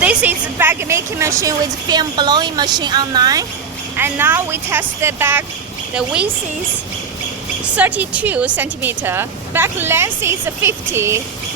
This is bag making machine with film blowing machine online. And now we test the bag. The width is 32 centimeter. Bag length is 50.